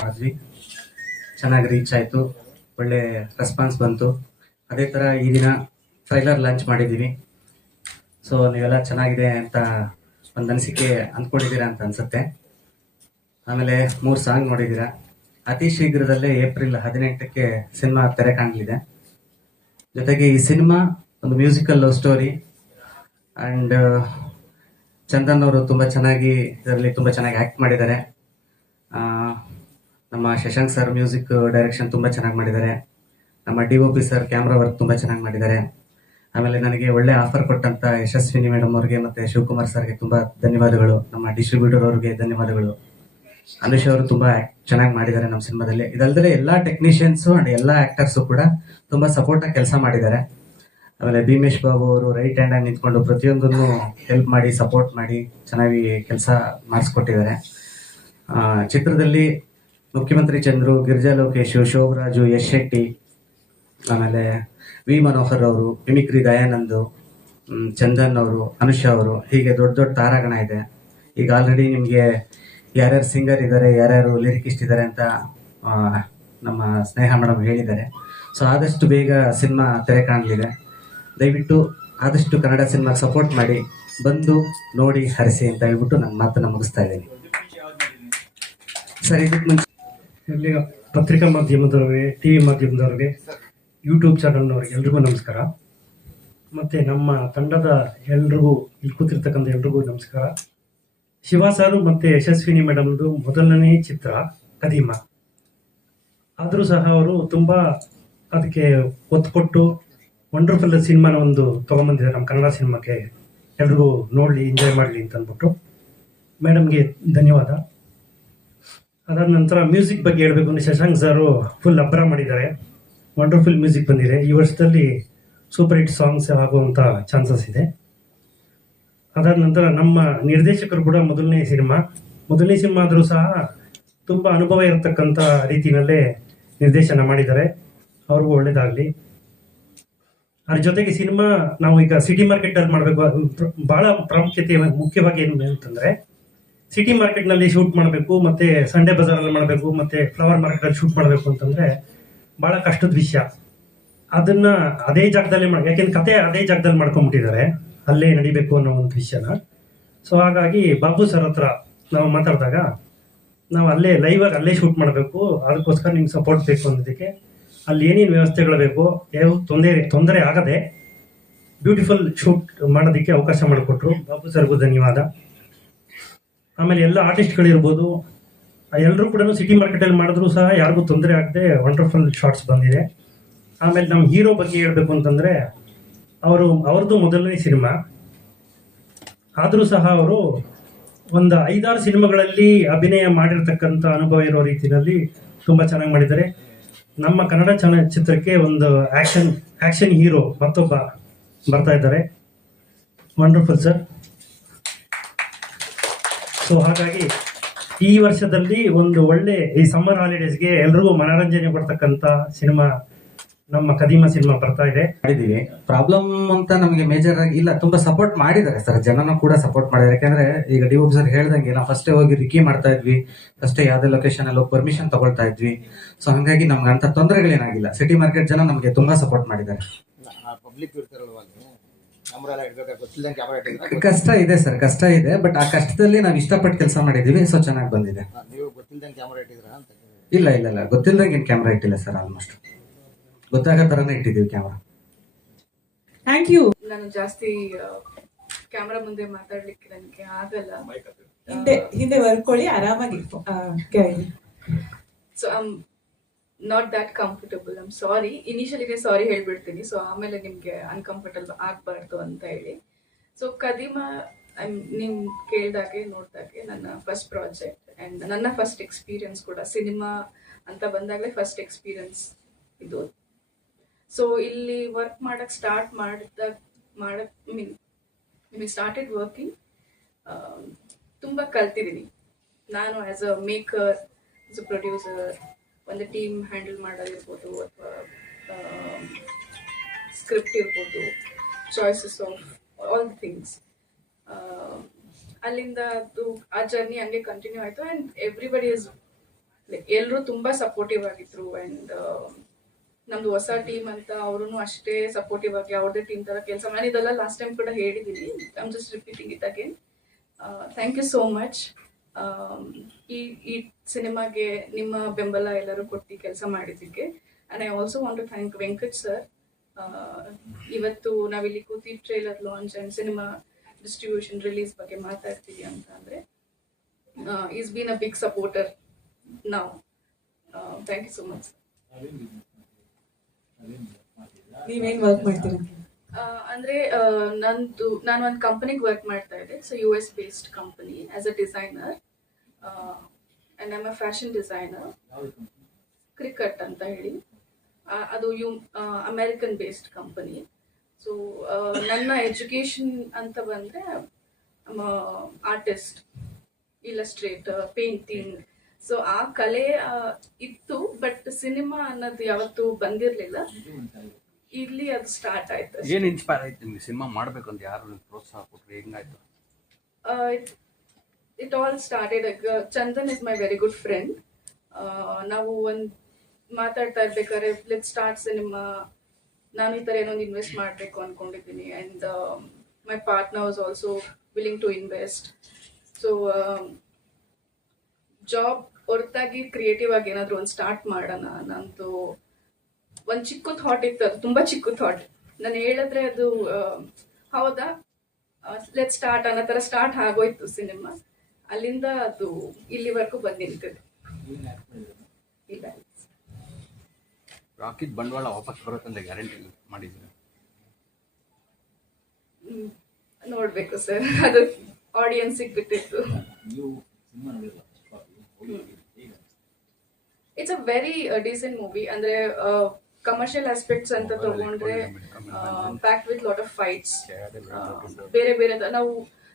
ಮಾಡಿದ್ವಿ ಚೆನ್ನಾಗಿ ರೀಚ್ ಆಯಿತು, ಒಳ್ಳೆ ರೆಸ್ಪಾನ್ಸ್ ಬಂತು. ಅದೇ ಥರ ಈ ದಿನ ಟ್ರೈಲರ್ ಲಾಂಚ್ ಮಾಡಿದ್ದೀವಿ. ಸೊ ನೀವೆಲ್ಲ ಚೆನ್ನಾಗಿದೆ ಅಂತ ಒಂದು ಅನಿಸಿಕೆ ಅಂದ್ಕೊಂಡಿದ್ದೀರಾ ಅಂತ ಅನ್ಸುತ್ತೆ. ಆಮೇಲೆ ಮೂರು ಸಾಂಗ್ ನೋಡಿದ್ದೀರಾ. ಅತಿ ಶೀಘ್ರದಲ್ಲೇ ಏಪ್ರಿಲ್ ಹದಿನೆಂಟಕ್ಕೆ ಸಿನಿಮಾ ತೆರೆ ಕಾಣಲಿದೆ. ಜೊತೆಗೆ ಈ ಸಿನಿಮಾ ಒಂದು musical love story and Chandan ಅವರು ತುಂಬ ಚೆನ್ನಾಗಿ ಇದರಲ್ಲಿ ತುಂಬ ಚೆನ್ನಾಗಿ ಆ್ಯಕ್ಟ್ ಮಾಡಿದ್ದಾರೆ. ನಮ್ಮ ಶಶಾಂಕ್ ಸರ್ ಮ್ಯೂಸಿಕ್ ಡೈರೆಕ್ಷನ್ ತುಂಬ ಚೆನ್ನಾಗಿ ಮಾಡಿದ್ದಾರೆ. ನಮ್ಮ D O P sir camera work ತುಂಬ ಚೆನ್ನಾಗಿ ಮಾಡಿದ್ದಾರೆ. ಆಮೇಲೆ ನನಗೆ ಒಳ್ಳೆ ಆಫರ್ ಕೊಟ್ಟಂತ ಯಶಸ್ವಿನಿ ಮೇಡಮ್ ಅವ್ರಿಗೆ ಮತ್ತೆ ಶಿವಕುಮಾರ್ ಸರ್ಗೆ ತುಂಬ ಧನ್ಯವಾದಗಳು. ನಮ್ಮ ಡಿಸ್ಟ್ರಿಬ್ಯೂಟರ್ ಅವ್ರಿಗೆ ಧನ್ಯವಾದಗಳು. ಅನುಷ್ ಅವರು ತುಂಬಾ ಚೆನ್ನಾಗಿ ಮಾಡಿದ್ದಾರೆ ನಮ್ಮ ಸಿನಿಮಾದಲ್ಲಿ. ಇದಲ್ಲದೆ ಎಲ್ಲಾ ಟೆಕ್ನಿಷಿಯನ್ಸ್ ಅಂಡ್ ಎಲ್ಲಾ ಆಕ್ಟರ್ಸ್ ಕೂಡ ತುಂಬಾ ಸಪೋರ್ಟ್ ಆಗಿ ಕೆಲಸ ಮಾಡಿದ್ದಾರೆ. ಆಮೇಲೆ ಭೀಮೇಶ್ ಬಾಬು ಅವರು ರೈಟ್ ಹ್ಯಾಂಡ್ ಆಗಿ ನಿಂತ್ಕೊಂಡು ಪ್ರತಿಯೊಂದನ್ನು ಹೆಲ್ಪ್ ಮಾಡಿ ಸಪೋರ್ಟ್ ಮಾಡಿ ಚೆನ್ನಾಗಿ ಕೆಲಸ ಮಾಡಿಸ್ಕೊಟ್ಟಿದ್ದಾರೆ. ಚಿತ್ರದಲ್ಲಿ ಮುಖ್ಯಮಂತ್ರಿ ಚಂದ್ರು, ಗಿರಿಜಾ ಲೋಕೇಶ್, ಶೋಭರಾಜು, ಯಶ್ ಶೆಟ್ಟಿ, ಆಮೇಲೆ ವಿ ಮನೋಹರ್ ಅವರು, ಮಿಮಿಕ್ರಿ ದಯಾನಂದ್ ಚಂದನ್ ಅವರು, ಅನುಷ ಅವರು, ಹೀಗೆ ದೊಡ್ಡ ದೊಡ್ಡ ತಾರಾಗಣ ಇದೆ. ಈಗ ಆಲ್ರೆಡಿ ನಿಮಗೆ ಯಾರ್ಯಾರು ಸಿಂಗರ್ ಇದ್ದಾರೆ ಯಾರ್ಯಾರು ಲಿರಿಕಿಸ್ಟ್ ಇದ್ದಾರೆ ಅಂತ ನಮ್ಮ ಸ್ನೇಹ ಮೇಡಮ್ ಹೇಳಿದ್ದಾರೆ. ಸೊ ಆದಷ್ಟು ಬೇಗ ಸಿನಿಮಾ ತೆರೆ ಕಾಣಲಿದೆ ದಯವಿಟ್ಟು ಆದಷ್ಟು ಕನ್ನಡ ಸಿನಿಮಾ ಸಪೋರ್ಟ್ ಮಾಡಿ, ಬಂದು ನೋಡಿ, ಹರಿಸಿ ಅಂತ ಹೇಳ್ಬಿಟ್ಟು ನನ್ನ ಮಾತನ್ನು ಮುಗಿಸ್ತಾ ಇದ್ದೀನಿ. ಸರ್ ಇದಕ್ಕೆ ಮುಂಚೆ ಪತ್ರಿಕಾ ಮಾಧ್ಯಮದವ್ರಿಗೆ ಟಿ ವಿ ಮಾಧ್ಯಮದವ್ರಿಗೆ ಯೂಟ್ಯೂಬ್ ಚಾನಲ್ನವ್ರಿಗೆ ಎಲ್ರಿಗೂ ನಮಸ್ಕಾರ. ಮತ್ತು ನಮ್ಮ ತಂಡದ ಎಲ್ರಿಗೂ, ಇಲ್ಲಿ ಕೂತಿರ್ತಕ್ಕಂಥ ಎಲ್ರಿಗೂ ನಮಸ್ಕಾರ. ಶಿವ ಸಾರು ಮತ್ತು ಯಶಸ್ವಿನಿ ಮೇಡಮ್ದು ಮೊದಲನೇ ಚಿತ್ರ, ಕದೀಮ. ಆದರೂ ಸಹ ಅವರು ತುಂಬ ಅದಕ್ಕೆ ಒತ್ತು ಕೊಟ್ಟು ವಂಡರ್ಫುಲ್ ಸಿನಿಮಾನ ಒಂದು ತೊಗೊಂಬಂದಿದ್ದಾರೆ ನಮ್ಮ ಕನ್ನಡ ಸಿನಿಮಾಕ್ಕೆ. ಎಲ್ರಿಗೂ ನೋಡಲಿ ಎಂಜಾಯ್ ಮಾಡಲಿ ಅಂತ ಅಂದ್ಬಿಟ್ಟು. ಮೇಡಮ್ಗೆ ಧನ್ಯವಾದ. ಅದಾದ ನಂತರ ಮ್ಯೂಸಿಕ್ ಬಗ್ಗೆ ಹೇಳಬೇಕು ಅಂದರೆ ಶಶಾಂಕ್ ಸರ್ ಫುಲ್ ಅಬ್ರ ಮಾಡಿದ್ದಾರೆ. ವಂಡರ್ಫುಲ್ ಮ್ಯೂಸಿಕ್ ಬಂದಿದೆ. ಈ ವರ್ಷದಲ್ಲಿ ಸೂಪರ್ ಹಿಟ್ ಸಾಂಗ್ಸ್ ಆಗುವಂಥ ಚಾನ್ಸಸ್ ಇದೆ. ಅದಾದ ನಂತರ ನಮ್ಮ ನಿರ್ದೇಶಕರು ಕೂಡ ಮೊದಲನೇ ಸಿನಿಮಾ. ಮೊದಲನೇ ಸಿನಿಮಾ ಆದರೂ ಸಹ ತುಂಬ ಅನುಭವ ಇರತಕ್ಕಂಥ ರೀತಿಯಲ್ಲೇ ನಿರ್ದೇಶನ ಮಾಡಿದ್ದಾರೆ. ಅವ್ರಿಗೂ ಒಳ್ಳೇದಾಗಲಿ. ಅದ್ರ ಜೊತೆಗೆ ಸಿನಿಮಾ ನಾವು ಈಗ ಸಿಟಿ ಮಾರ್ಕೆಟ್ ಅಲ್ಲಿ ಮಾಡಬೇಕು ಬಹಳ ಪ್ರಾಮುಖ್ಯತೆ ಮುಖ್ಯವಾಗಿ ಏನು ಅಂತಂದ್ರೆ, ಸಿಟಿ ಮಾರ್ಕೆಟ್ನಲ್ಲಿ ಶೂಟ್ ಮಾಡಬೇಕು, ಮತ್ತೆ ಸಂಡೇ ಬಜಾರಲ್ಲಿ ಮಾಡಬೇಕು, ಮತ್ತೆ ಫ್ಲವರ್ ಮಾರ್ಕೆಟ್ ಅಲ್ಲಿ ಶೂಟ್ ಮಾಡಬೇಕು ಅಂತಂದ್ರೆ ಬಹಳ ಕಷ್ಟದ ವಿಷಯ. ಅದನ್ನ ಅದೇ ಜಾಗದಲ್ಲೇ ಮಾಡಿ, ಯಾಕೆಂದ್ರೆ ಕತೆ ಅದೇ ಜಾಗದಲ್ಲಿ ಮಾಡ್ಕೊಂಡ್ಬಿಟ್ಟಿದ್ದಾರೆ ಅಲ್ಲೇ ನಡಿಬೇಕು ಅನ್ನೋ ಒಂದು ವಿಷಯನ. ಸೊ ಹಾಗಾಗಿ ಬಾಬು ಸರ್ ಹತ್ರ ನಾವು ಮಾತಾಡಿದಾಗ, ನಾವು ಅಲ್ಲೇ ಲೈವ್ ಆಗಿ ಅಲ್ಲೇ ಶೂಟ್ ಮಾಡಬೇಕು, ಅದಕ್ಕೋಸ್ಕರ ನಿಮ್ಗೆ ಸಪೋರ್ಟ್ ಬೇಕು ಅನ್ನೋದಕ್ಕೆ ಅಲ್ಲಿ ಏನೇನು ವ್ಯವಸ್ಥೆಗಳು ಬೇಕು ಯಾವ ತೊಂದರೆ ತೊಂದರೆ ಆಗದೆ ಬ್ಯೂಟಿಫುಲ್ ಶೂಟ್ ಮಾಡೋದಕ್ಕೆ ಅವಕಾಶ ಮಾಡಿಕೊಟ್ರು. ಬಾಬು ಸರ್ಗೂ ಧನ್ಯವಾದ. ಆಮೇಲೆ ಎಲ್ಲ ಆರ್ಟಿಸ್ಟ್ಗಳಿರ್ಬೋದು ಎಲ್ಲರೂ ಕೂಡ ಸಿಟಿ ಮಾರ್ಕೆಟಲ್ಲಿ ಮಾಡಿದ್ರು ಸಹ ಯಾರಿಗೂ ತೊಂದರೆ ಆಗದೆ ವಂಡರ್ಫುಲ್ ಶಾರ್ಟ್ಸ್ ಬಂದಿದೆ. ಆಮೇಲೆ ನಮ್ಮ ಹೀರೋ ಬಗ್ಗೆ ಹೇಳಬೇಕು ಅಂತಂದರೆ, ಅವರು, ಅವ್ರದ್ದು ಮೊದಲನೇ ಸಿನಿಮಾ. ಆದರೂ ಸಹ ಅವರು ಒಂದು ಐದಾರು ಸಿನಿಮಾಗಳಲ್ಲಿ ಅಭಿನಯ ಮಾಡಿರ್ತಕ್ಕಂಥ ಅನುಭವ ಇರೋ ರೀತಿಯಲ್ಲಿ ತುಂಬ ಚೆನ್ನಾಗಿ ಮಾಡಿದ್ದಾರೆ. ನಮ್ಮ ಕನ್ನಡ ಚಲನಚಿತ್ರಕ್ಕೆ ಒಂದು ಆಕ್ಷನ್ ಆಕ್ಷನ್ ಹೀರೋ ಮತ್ತೊಬ್ಬ ಬರ್ತಾ ಇದ್ದಾರೆ. ವಂಡರ್ಫುಲ್ ಸರ್ ಸೊ ಹಾಗಾಗಿ ಈ ವರ್ಷದಲ್ಲಿ ಒಂದು ಒಳ್ಳೆ ಈ ಸಮ್ಮರ್ ಹಾಲಿಡೇಸ್ಗೆ ಎಲ್ರಿಗೂ ಮನೋರಂಜನೆ ಕೊಡ್ತಕ್ಕಂಥ ಸಿನಿಮಾ ನಮ್ಮ ಕದೀಮ ಸಿನಿಮಾ ಬರ್ತಾ ಇದೆ. ಮಾಡಿದೀವಿ ಪ್ರಾಬ್ಲಮ್ ಅಂತ ನಮಗೆ ಮೇಜರ್ ಆಗಿ ಇಲ್ಲ ತುಂಬಾ ಸಪೋರ್ಟ್ ಮಾಡಿದ್ದಾರೆ ಸರ್ ಜನನು ಕೂಡ ಸಪೋರ್ಟ್ ಮಾಡಿದ್ದಾರೆ. ಯಾಕಂದ್ರೆ ಈಗ ಡಿ ಸರ್ ಹೇಳ್ದಂಗೆ ನಾವು ಫಸ್ಟೇ ಹೋಗಿ ರಿಕಿ ಮಾಡ್ತಾ ಇದ್ವಿ. ಫಸ್ಟ್ ಯಾವ್ದೇ ಲೊಕೇಶನ್ ಅಲ್ಲಿ ಹೋಗಿ ಪರ್ಮಿಷನ್ ತಗೊಳ್ತಾ ಇದ್ವಿ. ಸೊ ಹಂಗಾಗಿ ನಮ್ಗೆ ಅಂತ ತೊಂದರೆಗಳೇನಾಗಿಲ್ಲ. ಸಿಟಿ ಮಾರ್ಕೆಟ್ ಜನ ನಮಗೆ ತುಂಬಾ ಸಪೋರ್ಟ್ ಮಾಡಿದ್ದಾರೆ. ಗೊತ್ತಿಲ್ಲದಂಗೆ ಕಷ್ಟ ಇದೆ ಸರ್ ಕಷ್ಟ ಇದೆ. ಬಟ್ ಆ ಕಷ್ಟದಲ್ಲಿ ನಾವು ಇಷ್ಟಪಟ್ಟು ಕೆಲಸ ಮಾಡಿದೀವಿ ಸೊ ಚೆನ್ನಾಗಿ ಬಂದಿದೆ. ನೀವು ಗೊತ್ತಿಲ್ಲದಂಗೆ ಕ್ಯಾಮ್ರಾ ಇಟ್ಟಿದ್ರ ಅಂತ? ಇಲ್ಲ ಇಲ್ಲ ಇಲ್ಲ. ಗೊತ್ತಿಲ್ದಂಗೆ ಏನು ಕ್ಯಾಮ್ರಾ ಇಟ್ಟಿಲ್ಲ ಸರ್ ಆಲ್ಮೋಸ್ಟ್ ಗೊತ್ತಾಗೋ ತರನೇ ಇಟ್ಟಿದ್ದೀವಿ ಕ್ಯಾಮ್ರಾ ಥ್ಯಾಂಕ್ ಯು ನಾನು ಜಾಸ್ತಿ ಕ್ಯಾಮ್ರಾ ಮುಂದೆ ಮಾತಾಡ್ಲಿಕ್ಕೆ ನನಗೆ ಆಗಲ್ಲ ಹಿಂದೆ ಹಿಂದೆ ಬರ್ಕೊಳ್ಳಿ ಆರಾಮಾಗಿ so I'm not that comfortable I'm sorry ಇನಿಷಿಯಲಿಗೆ sorry ಹೇಳ್ಬಿಡ್ತೀನಿ ಸೊ ಆಮೇಲೆ ನಿಮಗೆ ಅನ್ಕಂಫರ್ಟಬಲ್ ಆಗ್ಬಾರ್ದು ಅಂತ ಹೇಳಿ. ಸೊ ಕದಿಮ ನಿಮ್ ಕೇಳ್ದಾಗೆ ನೋಡ್ದಾಗೆ ನನ್ನ ಫಸ್ಟ್ ಪ್ರಾಜೆಕ್ಟ್ ಆ್ಯಂಡ್ ನನ್ನ ಫಸ್ಟ್ ಎಕ್ಸ್ಪೀರಿಯನ್ಸ್ ಕೂಡ ಸಿನಿಮಾ ಅಂತ ಬಂದಾಗಲೇ ಫಸ್ಟ್ ಎಕ್ಸ್ಪೀರಿಯನ್ಸ್ ಇದು. ಸೊ ಇಲ್ಲಿ ವರ್ಕ್ ಮಾಡಕ್ ಸ್ಟಾರ್ಟ್ ಮಾಡಿದಾಗ ಮಾಡಕ್ ಮೀನ್ ನಿಮಗೆ ಸ್ಟಾರ್ಟೆಡ್ ವರ್ಕಿಂಗ್ ತುಂಬ ಕಲ್ತಿದ್ದೀನಿ ನಾನು as a maker as a producer ಒಂದು ಟೀಮ್ ಹ್ಯಾಂಡಲ್ ಮಾಡೋದಿರ್ಬೋದು ಅಥವಾ ಸ್ಕ್ರಿಪ್ಟ್ ಇರ್ಬೋದು ಚಾಯ್ಸಸ್ ಆಫ್ ಆಲ್ ಥಿಂಗ್ಸ್ ಅಲ್ಲಿಂದ ಅದು, ಆ ಜರ್ನಿ ಹಂಗೆ ಕಂಟಿನ್ಯೂ ಆಯಿತು ಆ್ಯಂಡ್ ಎವ್ರಿಬಡಿ ಇಸ್ ಎಲ್ಲರೂ ತುಂಬ ಸಪೋರ್ಟಿವ್ ಆಗಿದ್ರು ಅಂಡ್ ನಮ್ದು ಹೊಸ ಟೀಮ್ ಅಂತ ಅವರು ಅಷ್ಟೇ ಸಪೋರ್ಟಿವ್ ಆಗಿ ಅವ್ರದೇ ಟೀಮ್ ತರ ಕೆಲಸ ಮಾಡಿದಲ್ಲ ಲಾಸ್ಟ್ ಟೈಮ್ ಕೂಡ ಹೇಳಿದ್ದೀನಿ I'm just repeating it again thank you so much ಈ ಈ ಸಿನಿಮಾಗೆ ನಿಮ್ಮ ಬೆಂಬಲ ಎಲ್ಲರೂ ಕೊಟ್ಟು ಕೆಲಸ ಮಾಡಿದ್ದಕ್ಕೆ. And I also want to thank Venkat sir ಇವತ್ತು ನಾವಿಲ್ಲಿ ಕೂತಿ trailer launch and cinema distribution release ಬಗ್ಗೆ ಮಾತಾಡ್ತೀವಿ ಅಂತ ಅಂದರೆ is been a big supporter ನಾವು ಥ್ಯಾಂಕ್ ಯು ಸೊ ಮಚ್ ನೀವೇನ್ ವರ್ಕ್ ಮಾಡ್ತೀರಾ? ಅಂದ್ರೆ ನಂದು, ನಾನು ಒಂದು ಕಂಪನಿಗೆ ವರ್ಕ್ ಮಾಡ್ತಾ ಇದ್ದೆ. So U S based company as a designer and I'm a fashion designer cricket ಅಂತ ಹೇಳಿ. ಅದು U American based company so ನನ್ನ ಎಜುಕೇಶನ್ ಅಂತ ಬಂದ್ರೆ ಆರ್ಟಿಸ್ಟ್ ಇಲಸ್ಟ್ರೇಟರ್ ಪೇಂಟಿಂಗ್ ಸೊ ಆ ಕಲೆ ಇತ್ತು ಬಟ್ ಸಿನಿಮಾ ಅನ್ನೋದು ಯಾವತ್ತು ಬಂದಿರಲಿಲ್ಲ. ಇಲ್ಲಿ ಅದು ಸ್ಟಾರ್ಟ್ ಆಯ್ತು ಏನು ಇನ್ಸ್ಪೈರ್ ಆಯ್ತು ನಿಮ್ಗೆ ಸಿನಿಮಾ ಮಾಡ್ಬೇಕು ಅಂತ ಯಾರು ನಿಮ್ಗೆ ಪ್ರೋತ್ಸಾಹ ಕೊಟ್ರು? ಹೆಂಗಾಯ್ತು? It all started Chandan is my very good friend ನಾವು ಒಂದು ಮಾತಾಡ್ತಾ ಇರ್ಬೇಕಾದ್ರೆ ಲೆಟ್ ಸ್ಟಾರ್ಟ್ ಸಿನಿಮಾ ನಾನು ಈ ತರ ಏನೊಂದು ಇನ್ವೆಸ್ಟ್ ಮಾಡಬೇಕು ಅನ್ಕೊಂಡಿದ್ದೀನಿ. And my partner was also willing to invest so job ಹೊರತಾಗಿ ಕ್ರಿಯೇಟಿವ್ ಆಗಿ ಏನಾದ್ರು ಒಂದು ಸ್ಟಾರ್ಟ್ ಮಾಡೋಣ ನಂದು ಒಂದು ಚಿಕ್ಕ ಥಾಟ್ ಇತ್ತು. ಅದು ತುಂಬಾ ಚಿಕ್ಕ ಥಾಟ್ ನಾನು ಹೇಳಿದ್ರೆ ಅದು ಹೌದಾ? ಲೆಟ್ ಸ್ಟಾರ್ಟ್ ಅನ್ನೋ ತರ ಸ್ಟಾರ್ಟ್ ಆಗೋಯ್ತು ಸಿನಿಮಾ. ಅಲ್ಲಿಂದ ಅದು ಇಲ್ಲಿವರೆಗೂ ಬಂದ್ ನಿಂತಿದೆ ಇಲ್ಲ. ಹಾಕಿದ ಬಂಡವಾಳ ವಾಪಸ್ ಬರುತ್ತೆ ಅಂತ ಗ್ಯಾರಂಟಿ ಮಾಡಿದ್ರು ನೋಡಬೇಕು ನೋಡ್ಬೇಕು ಸರ್. ಅದು ಆಡಿಯನ್ಸ್ ಬಿಟ್ಟಿತ್ತು it's a very decent movie ಅಂದ್ರೆ ಕಮರ್ಷಿಯಲ್ ಆಸ್ಪೆಕ್ಟ್ಸ್ ಅಂತ ತಗೊಂಡ್ರೆ pack with lot of fights ಬೇರೆ ಬೇರೆ ನಾವು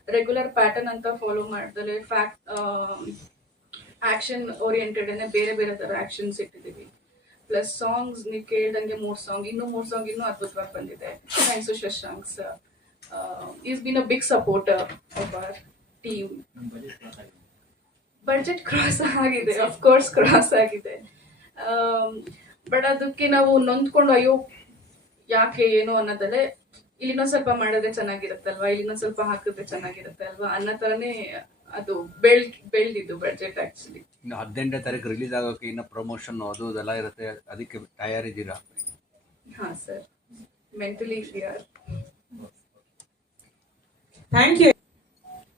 ರೆಗ್ಯುಲರ್ ಪ್ಯಾಟರ್ನ್ ಅಂತ ಫಾಲೋ ಮಾಡಿದ್ರೆ ಫ್ಯಾಕ್ಟ್ ಆಕ್ಷನ್ ಓರಿಯೆಂಟೆಡ್ ಬೇರೆ ಬೇರೆ ತರ ಆಕ್ಷನ್ಸ್ ಇಟ್ಟಿದ್ದೀವಿ. ಪ್ಲಸ್ ಸಾಂಗ್ಸ್ ನೀವು ಕೇಳ್ದಂಗೆ ಮೂರ್ ಸಾಂಗ್ ಇನ್ನೂ ಮೂರ್ ಸಾಂಗ್ ಇನ್ನೂ ಅದ್ಭುತವಾಗಿ ಬಂದಿದೆ. Thanks to Shashank sir is been a big supporter of our team budget cross ಆಗಿದೆ ಅಫ್ಕೋರ್ಸ್ ಕ್ರಾಸ್ ಆಗಿದೆ. ಬಟ್ ಅದಕ್ಕೆ ನಾವು ನೊಂದ್ಕೊಂಡು ಅಯ್ಯೋ ಯಾಕೆ ಏನು ಅನ್ನೋದಲ್ಲೇ ಇಲ್ಲಿನೊಂದು ಸ್ವಲ್ಪ ಮಾಡಿದ್ರೆ ಚೆನ್ನಾಗಿರುತ್ತಲ್ವಾ? ಇಲ್ಲಿನೊಂದು ಸ್ವಲ್ಪ ಹಾಕಿದ್ರೆ ಚೆನ್ನಾಗಿರುತ್ತೆ ಅಲ್ವಾ? ಅನ್ನೋ ತರನೇ ಅದು ಬೆಳ್ ಬೆಳ್ದಿದ್ದು ಬಜೆಟ್ ಆಕ್ಚುಲಿ ಇನ್ನು ಹದಿನೆಂಟನೇ ತಾರೀಕು ರಿಲೀಸ್ ಆಗೋಕೆ ಇನ್ನು ಪ್ರಮೋಷನ್ ಅದು ಇದೆಲ್ಲ ಇರುತ್ತೆ. ಅದಕ್ಕೆ ತಯಾರಿದ್ದೀರಾ? ಹಾ ಸರ್ ಮೆಂಟಲಿ ಥ್ಯಾಂಕ್ ಯು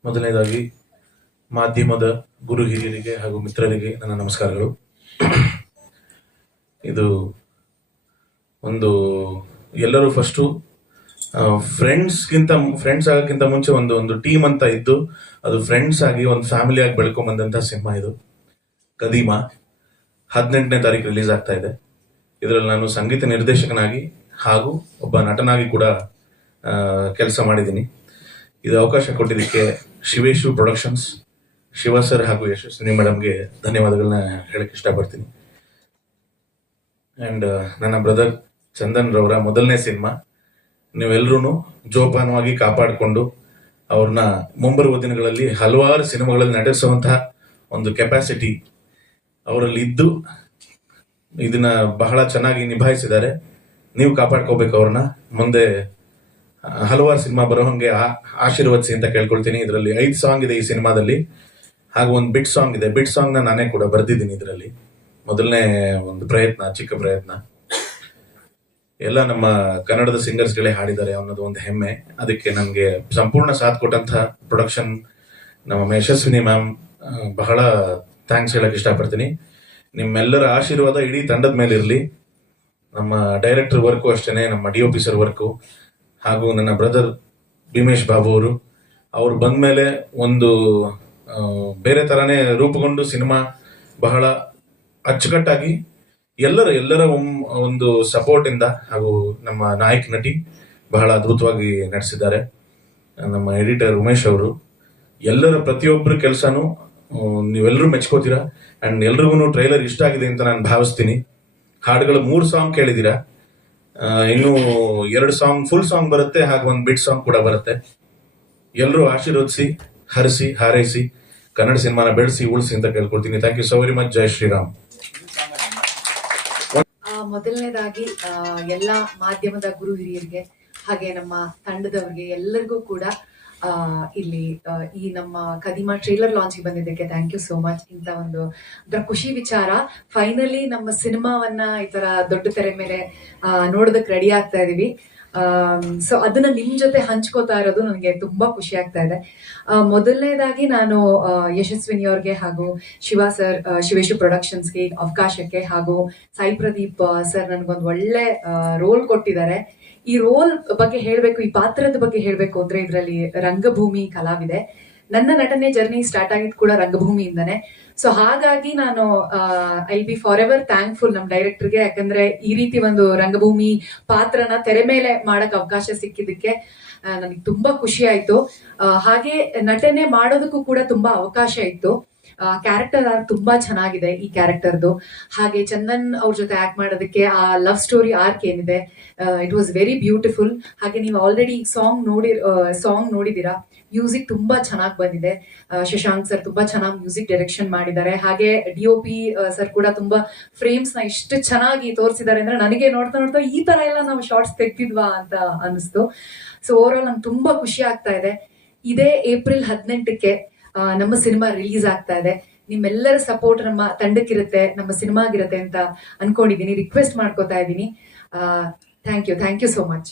ಮೊದಲನೇದಾಗಿ ಮಾಧ್ಯಮದ ಗುರು ಹಿರಿಯರಿಗೆ ಹಾಗೂ ಮಿತ್ರರಿಗೆ ನನ್ನ ನಮಸ್ಕಾರಗಳು. ಇದು ಒಂದು ಎಲ್ಲರೂ ಫಸ್ಟು ಫ್ರೆಂಡ್ಸ್ಗಿಂತ ಫ್ರೆಂಡ್ಸ್ ಆಗೋಕ್ಕಿಂತ ಮುಂಚೆ ಒಂದು ಒಂದು ಟೀಮ್ ಅಂತ ಇದ್ದು, ಅದು ಫ್ರೆಂಡ್ಸ್ ಆಗಿ ಒಂದು ಫ್ಯಾಮಿಲಿ ಆಗಿ ಬೆಳ್ಕೊಂಬಂದಂಥ ಸಿನಿಮಾ ಇದು. ಕದೀಮ ಹದಿನೆಂಟನೇ ತಾರೀಕು ರಿಲೀಸ್ ಆಗ್ತಾ ಇದೆ. ಇದರಲ್ಲಿ ನಾನು ಸಂಗೀತ ನಿರ್ದೇಶಕನಾಗಿ ಹಾಗೂ ಒಬ್ಬ ನಟನಾಗಿ ಕೂಡ ಕೆಲಸ ಮಾಡಿದ್ದೀನಿ. ಇದು ಅವಕಾಶ ಕೊಟ್ಟಿದ್ದಕ್ಕೆ ಶಿವೇಶು ಪ್ರೊಡಕ್ಷನ್ಸ್ ಶಿವ ಸರ್ ಹಾಗೂ ಯಶಸ್ವಿನಿ ಮೇಡಮ್ಗೆ ಧನ್ಯವಾದಗಳನ್ನ ಹೇಳಕ್ ಇಷ್ಟಪಡ್ತೀನಿ. ಅಂಡ್ ನನ್ನ ಬ್ರದರ್ ಚಂದನ್ ರವರ ಮೊದಲನೇ ಸಿನಿಮಾ. ನೀವೆಲ್ಲರೂ ಜೋಪಾನವಾಗಿ ಕಾಪಾಡಿಕೊಂಡು ಅವ್ರನ್ನ ಮುಂಬರುವ ದಿನಗಳಲ್ಲಿ ಹಲವಾರು ಸಿನಿಮಾಗಳಲ್ಲಿ ನಟಿಸುವಂತಹ ಒಂದು ಕೆಪಾಸಿಟಿ ಅವರಲ್ಲಿ ಇದ್ದು ಇದನ್ನ ಬಹಳ ಚೆನ್ನಾಗಿ ನಿಭಾಯಿಸಿದ್ದಾರೆ. ನೀವು ಕಾಪಾಡ್ಕೋಬೇಕು ಅವ್ರನ್ನ. ಮುಂದೆ, ಹಲವಾರು ಸಿನಿಮಾ ಬರೋ ಹಂಗೆ ಆಶೀರ್ವದಿಸಿ ಅಂತ ಕೇಳ್ಕೊಳ್ತೀನಿ. ಇದರಲ್ಲಿ ಐದು ಸಾಂಗ್ ಇದೆ ಈ ಸಿನಿಮಾದಲ್ಲಿ. ಹಾಗೂ ಒಂದು ಬಿಟ್ ಸಾಂಗ್ ಇದೆ. ಬಿಟ್ ಸಾಂಗ್ನ ನಾನೇ ಕೂಡ ಬರ್ದಿದ್ದೀನಿ ಇದರಲ್ಲಿ. ಮೊದಲನೇ ಒಂದು ಪ್ರಯತ್ನ ಚಿಕ್ಕ ಪ್ರಯತ್ನ. ಎಲ್ಲ ನಮ್ಮ ಕನ್ನಡದ ಸಿಂಗರ್ಸ್ಗಳೇ ಹಾಡಿದ್ದಾರೆ ಅನ್ನೋದು ಒಂದು ಹೆಮ್ಮೆ. ಅದಕ್ಕೆ ನನಗೆ ಸಂಪೂರ್ಣ ಸಾಥ್ ಕೊಟ್ಟಂತ ಪ್ರೊಡಕ್ಷನ್ ನಮ್ಮ ಯಶಸ್ವಿನಿ ಮ್ಯಾಮ್ ಬಹಳ ಥ್ಯಾಂಕ್ಸ್ ಹೇಳಕ್ ಇಷ್ಟಪಡ್ತೀನಿ. ನಿಮ್ಮೆಲ್ಲರ ಆಶೀರ್ವಾದ ಇಡೀ ತಂಡದ ಮೇಲೆ ಇರಲಿ. ನಮ್ಮ ಡೈರೆಕ್ಟರ್ ವರ್ಕು ಅಷ್ಟೇನೆ ನಮ್ಮ ಡಿ ಒ ವರ್ಕು. ಹಾಗೂ ನನ್ನ ಬ್ರದರ್ ಭೀಮೇಶ್ ಬಾಬು ಅವರು. ಅವ್ರು ಬಂದ್ಮೇಲೆ ಒಂದು ಆ, ಬೇರೆ ತರಾನೇ ರೂಪುಗೊಂಡು ಸಿನಿಮಾ ಬಹಳ ಅಚ್ಚುಕಟ್ಟಾಗಿ ಎಲ್ಲರ ಎಲ್ಲರ ಒಂದು ಸಪೋರ್ಟ್ ಇಂದ ಹಾಗೂ ನಮ್ಮ ನಾಯಕ ನಟಿ ಬಹಳ ಅದ್ಭುತವಾಗಿ ನಡೆಸಿದ್ದಾರೆ ನಮ್ಮ ಎಡಿಟರ್ ಉಮೇಶ್ ಅವರು. ಎಲ್ಲರ ಪ್ರತಿಯೊಬ್ಬರ ಕೆಲಸನೂ ನೀವೆಲ್ಲರೂ ಮೆಚ್ಕೋತೀರಾ? ಅಂಡ್ ಎಲ್ರಿಗೂ ಟ್ರೈಲರ್ ಇಷ್ಟ ಆಗಿದೆ ಅಂತ ನಾನು ಭಾವಿಸ್ತೀನಿ. ಹಾಡುಗಳು ಮೂರು ಸಾಂಗ್ ಕೇಳಿದ್ದೀರಾ ಆ, ಇನ್ನು ಎರಡು ಸಾಂಗ್ ಫುಲ್ ಸಾಂಗ್ ಬರುತ್ತೆ ಹಾಗೂ ಒಂದು ಬಿಟ್ ಸಾಂಗ್ ಕೂಡ ಬರುತ್ತೆ. ಎಲ್ಲರೂ ಆಶೀರ್ವದಿಸಿ. ಹರಿಸಿ, ಹಾರೈಸಿ, ಕನ್ನಡ ಸಿನಿಮಾನ ಬೆಳೆಸಿ, ಉಳಿಸಿ ಅಂತ ಕೇಳ್ಕೊಳ್ತೀನಿ. Thank you so very much ಜೈ ಶ್ರೀರಾಮ್ ಮೊದಲನೇದಾಗಿ ಎಲ್ಲ ಮಾಧ್ಯಮದ ಗುರು ಹಿರಿಯರಿಗೆ, ಹಾಗೆ ನಮ್ಮ ತಂಡದವರಿಗೆ ಎಲ್ಲರಿಗೂ ಕೂಡ ಇಲ್ಲಿ ಈ ನಮ್ಮ ಕದಿಮಾ ಟ್ರೇಲರ್ ಲಾಂಚ್ ಬಂದಿದ್ದಕ್ಕೆ ಥ್ಯಾಂಕ್ ಯು ಸೋ ಮಚ್ ಇಂತ ಒಂದು ಒಂಥರ ಖುಷಿ ವಿಚಾರ. ಫೈನಲಿ ನಮ್ಮ ಸಿನಿಮಾವನ್ನ ಈ ತರ ದೊಡ್ಡ ತೆರೆ ಮೇಲೆ ನೋಡೋದಕ್ಕೆ ರೆಡಿ ಆಗ್ತಾ ಇದೀವಿ. ಸೊ ಅದನ್ನ ನಿಮ್ ಜೊತೆ ಹಂಚ್ಕೋತಾ ಇರೋದು ನನಗೆ ತುಂಬಾ ಖುಷಿ ಆಗ್ತಾ ಇದೆ. ಮೊದಲನೇದಾಗಿ ನಾನು ಯಶಸ್ವಿನಿ ಅವ್ರಿಗೆ ಹಾಗೂ ಶಿವ ಸರ್ ಶಿವೇಶು ಪ್ರೊಡಕ್ಷನ್ಸ್ಗೆ ಅವಕಾಶಕ್ಕೆ ಹಾಗೂ ಸಾಯಿ ಪ್ರದೀಪ್ ಸರ್ ನನ್ಗೊಂದು ಒಳ್ಳೆ ರೋಲ್ ಕೊಟ್ಟಿದ್ದಾರೆ. ಈ ರೋಲ್ ಬಗ್ಗೆ ಹೇಳ್ಬೇಕು, ಈ ಪಾತ್ರದ ಬಗ್ಗೆ ಹೇಳ್ಬೇಕು ಅಂದ್ರೆ ಇದರಲ್ಲಿ ರಂಗಭೂಮಿ ಕಲಾವಿದೆ. ನನ್ನ ನಟನೆ ಜರ್ನಿ ಸ್ಟಾರ್ಟ್ ಆಗಿದ್ ಕೂಡ ರಂಗಭೂಮಿಯಿಂದನೇ. ಸೊ ಹಾಗಾಗಿ ನಾನು I be forever thankful ನಮ್ ಡೈರೆಕ್ಟರ್ಗೆ. ಯಾಕಂದ್ರೆ ಈ ರೀತಿ ಒಂದು ರಂಗಭೂಮಿ ಪಾತ್ರನ ತೆರೆ ಮೇಲೆ ಮಾಡಕ್ ಅವಕಾಶ ಸಿಕ್ಕಿದ್ದಕ್ಕೆ ನನಗೆ ತುಂಬಾ ಖುಷಿ ಆಯ್ತು. ಹಾಗೆ ನಟನೆ ಮಾಡೋದಕ್ಕೂ ಕೂಡ ತುಂಬಾ ಅವಕಾಶ ಇತ್ತು. ಕ್ಯಾರೆಕ್ಟರ್ ಆರ್ ತುಂಬಾ ಚೆನ್ನಾಗಿದೆ ಈ ಕ್ಯಾರೆಕ್ಟರ್ದು ಹಾಗೆ ಚಂದನ್ ಅವ್ರ ಜೊತೆ ಆಕ್ಟ್ ಮಾಡೋದಕ್ಕೆ ಆ ಲವ್ ಸ್ಟೋರಿ ಆರ್ಕ್ ಏನಿದೆ ಇಟ್ ವಾಸ್ ವೆರಿ ಬ್ಯೂಟಿಫುಲ್ ಹಾಗೆ ನೀವು ಆಲ್ರೆಡಿ ಸಾಂಗ್ ನೋಡಿ ಸಾಂಗ್ ನೋಡಿದೀರಾ? ಮ್ಯೂಸಿಕ್ ತುಂಬಾ ಚೆನ್ನಾಗಿ ಬಂದಿದೆ. ಶಶಾಂಕ್ ಸರ್ ತುಂಬಾ ಚೆನ್ನಾಗಿ ಮ್ಯೂಸಿಕ್ ಡೈರೆಕ್ಷನ್ ಮಾಡಿದ್ದಾರೆ. ಹಾಗೆ ಡಿ ಒ ಪಿ ಸರ್ ಕೂಡ ತುಂಬಾ ಫ್ರೇಮ್ಸ್ನ ಇಷ್ಟು ಚೆನ್ನಾಗಿ ತೋರಿಸಿದ್ದಾರೆ ಅಂದ್ರೆ ನನಗೆ ನೋಡ್ತಾ ನೋಡ್ತಾ ಈ ತರ ಎಲ್ಲ ನಾವು ಶಾರ್ಟ್ಸ್ ತೆಗ್ದಿದ್ವಾ ಅಂತ ಅನಿಸ್ತು. ಸೊ ಓವರ್ ಆಲ್ ನಂಗೆ ತುಂಬಾ ಖುಷಿ ಆಗ್ತಾ ಇದೆ. ಇದೇ ಏಪ್ರಿಲ್ ಹದಿನೆಂಟಕ್ಕೆ ನಮ್ಮ ಸಿನಿಮಾ ರಿಲೀಸ್ ಆಗ್ತಾ ಇದೆ. ನಿಮ್ಮೆಲ್ಲರ ಸಪೋರ್ಟ್ ನಮ್ಮ ತಂಡಕ್ಕಿರುತ್ತೆ, ನಮ್ಮ ಸಿನಿಮಾಗಿರುತ್ತೆ ಅಂತ ಅನ್ಕೊಂಡಿದೀನಿ ರಿಕ್ವೆಸ್ಟ್ ಮಾಡ್ಕೋತಾ ಇದ್ದೀನಿ. Thank you thank you so much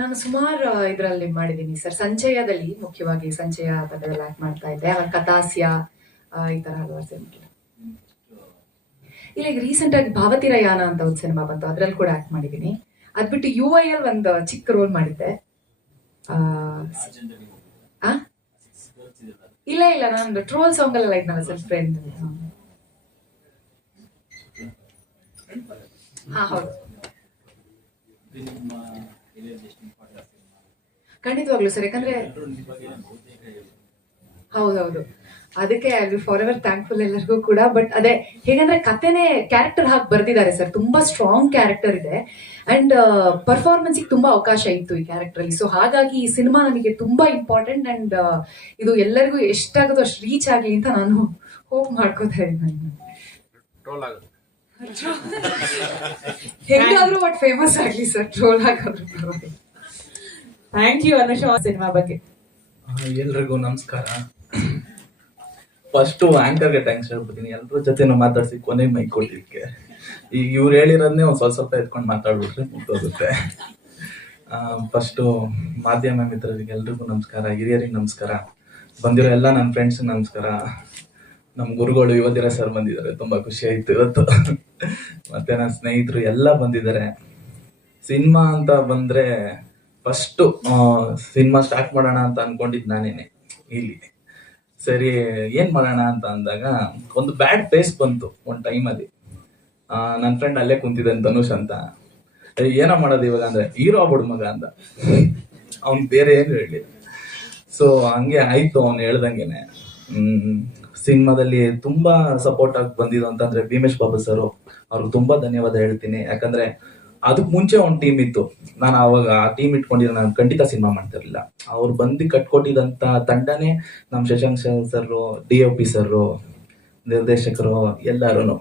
ನಾನು ಸುಮಾರು ಇದರಲ್ಲಿ ಮಾಡಿದ್ದೀನಿ ಸರ್. ಸಂಚಯದಲ್ಲಿ ಮುಖ್ಯವಾಗಿ ಸಂಚಯ ಪದದಲ್ಲಿ ಆಕ್ಟ್ ಮಾಡ್ತಾ ಇದ್ದೆ. ಆಮೇಲೆ ಕಥಾಸ್ಯ ಈ ತರ ಹಲವಾರು ಸಿನಿಮಾ ಇಲ್ಲ ರೀಸೆಂಟ್ ಆಗಿ ಭಾವತಿರಯಾನ ಅಂತ ಒಂದು ಸಿನಿಮಾ ಬಂತು. ಅದ್ರಲ್ಲಿ ಕೂಡ ಆಕ್ಟ್ ಮಾಡಿದ್ದೀನಿ. ಅದ್ಬಿಟ್ಟು ಯು ಐ ಎಲ್ ಒಂದು ಚಿಕ್ಕ ರೋಲ್ ಮಾಡಿದ್ದೆ? ಇಲ್ಲ ಇಲ್ಲ ನಾನು ಟ್ರೋಲ್ ಸಾಂಗ್ ಎಲ್ಲ ನನ್ನ ಸರ್ ಫ್ರೆಂಡ್ ಹಾ ಹೌದು. ಖಂಡಿತವಾಗ್ಲು ಸರ್ ಯಾಕಂದ್ರೆ ಹೌದೌದು ಅದಕ್ಕೆ ಐ ಫಾರ್ ಎವರ್ ಥ್ಯಾಂಕ್ಫುಲ್ ಎಲ್ಲರಿಗೂ ಕೂಡ. ಬಟ್ ಅದೇ ಹೇಗಂದ್ರೆ ಕತೆನೇ ಕ್ಯಾರೆಕ್ಟರ್ ಹಾಕಿ ಬರ್ದಿದ್ದಾರೆ ಸರ್ ತುಂಬಾ ಸ್ಟ್ರಾಂಗ್ ಕ್ಯಾರೆಕ್ಟರ್ ಇದೆ. ಅಂಡ್ ಪರ್ಫಾರ್ಮೆನ್ಸ್ ತುಂಬಾ ಅವಕಾಶ ಇತ್ತು ಈ ಕ್ಯಾರೆಕ್ಟರ್ ಅಲ್ಲಿ. ಸೊ ಹಾಗಾಗಿ ಈ ಸಿನಿಮಾ ನನಗೆ ತುಂಬಾ ಇಂಪಾರ್ಟೆಂಟ್ ಅಂಡ್ ಇದು ಎಲ್ಲರಿಗೂ ಎಷ್ಟಾಗುತ್ತೋ ಅಷ್ಟು ರೀಚ್ ಆಗಲಿ ಅಂತ ನಾನು ಹೋಪ್ ಮಾಡ್ಕೋತಾ ಇದ್ದೀನಿ. ಹೆಂಗಾದ್ರೂ ಬಟ್ ಫೇಮಸ್ ಆಗ್ಲಿ ಸರ್ ಟ್ರೋಲ್ ಆಗೋದ್ರ ಪರವಾಗಿಲ್ಲ ಥ್ಯಾಂಕ್ ಯು ಅನುಷಾ ಸಿನಿಮಾ ಬಗ್ಗೆ. ಎಲ್ರಿಗೂ ನಮಸ್ಕಾರ. ಫಸ್ಟ್ ಆಂಕರ್ಗೆ ಥ್ಯಾಂಕ್ಸ್ ಹೇಳ್ಬಿಡ್ತೀನಿ. ಎಲ್ಲರ ಜೊತೆನೂ ಮಾತಾಡ್ಸಿ ಕೊನೆಗೆ ಮೈಕ್ ಕೊಡ್ಲಿಕ್ಕೆ. ಈಗ ಇವ್ರು ಹೇಳಿರೋದನ್ನೇ ಒಂದು ಸ್ವಲ್ಪ ಸ್ವಲ್ಪ ಎತ್ಕೊಂಡು ಮಾತಾಡ್ಬಿಟ್ರೆ ಮುಗ್ದೋಗುತ್ತೆ. ಫಸ್ಟು ಮಾಧ್ಯಮ ಮಿತ್ರರಿಗೆ ಎಲ್ರಿಗೂ ನಮಸ್ಕಾರ. ಹಿರಿಯರಿಗೆ ನಮಸ್ಕಾರ. ಬಂದಿರೋ ಎಲ್ಲ ನನ್ನ ಫ್ರೆಂಡ್ಸ್ ನಮಸ್ಕಾರ. ನಮ್ಮ ಗುರುಗಳು ಯುವದಿರ ಸರ್ ಬಂದಿದ್ದಾರೆ. ತುಂಬಾ ಖುಷಿ ಆಯ್ತು ಇವತ್ತು. ಮತ್ತೆ ನನ್ನ ಸ್ನೇಹಿತರು ಎಲ್ಲ ಬಂದಿದ್ದಾರೆ. ಸಿನಿಮಾ ಅಂತ ಬಂದ್ರೆ ಫಸ್ಟ್ ಸಿನಿಮಾ ಸ್ಟಾರ್ಟ್ ಮಾಡೋಣ ಅಂತ ಅನ್ಕೊಂಡಿದ್ ನಾನೇನೆ. ಇಲ್ಲಿ. ಸರಿ ಏನ್ ಮಾಡೋಣ ಅಂತ ಅಂದಾಗ ಒಂದು ಬ್ಯಾಡ್ ಫೇಸ್ ಬಂತು ಒಂದ್ ಟೈಮಲ್ಲಿ ನನ್ನ ಫ್ರೆಂಡ್ ಅಲ್ಲೇ ಕುಂತಿದ್ದೆ ಧನುಷ್ ಅಂತ. "ಏ, ಏನೋ ಮಾಡೋದು ಇವಾಗ ಅಂದ್ರೆ ಹೀರೋ ಆಗ್ಬಿಡು ಮಗ ಅಂತ. ಅವ್ನ್ ಬೇರೆ ಏನು ಹೇಳಿ ಸೊ ಹಂಗೆ ಆಯ್ತು ಅವ್ನು ಹೇಳ್ದಂಗೆನೆ. ಸಿನಿಮಾದಲ್ಲಿ ತುಂಬಾ ಸಪೋರ್ಟ್ ಆಗಿ ಬಂದಿದ್ದು ಅಂತಂದ್ರೆ ಭೀಮೇಶ್ ಬಾಬು ಸರ್. ಅವ್ರಿಗೆ ತುಂಬಾ ಧನ್ಯವಾದ ಹೇಳ್ತೀನಿ. ಯಾಕಂದ್ರೆ ಅದಕ್ ಮುಂಚೆ ಒಂದು ಟೀಮ್ ಇತ್ತು. ನಾನು ಅವಾಗ ಆ ಟೀಮ್ ಇಟ್ಕೊಂಡಿರೋ ನಾನು ಖಂಡಿತ ಸಿನಿಮಾ ಮಾಡ್ತಿರ್ಲಿಲ್ಲ. ಅವ್ರು ಬಂದು ಕಟ್ಕೊಟ್ಟಿದಂತ ತಂಡನೇ ನಮ್ಮ Shashank sir D O P sir ನಿರ್ದೇಶಕರು ಎಲ್ಲಾರು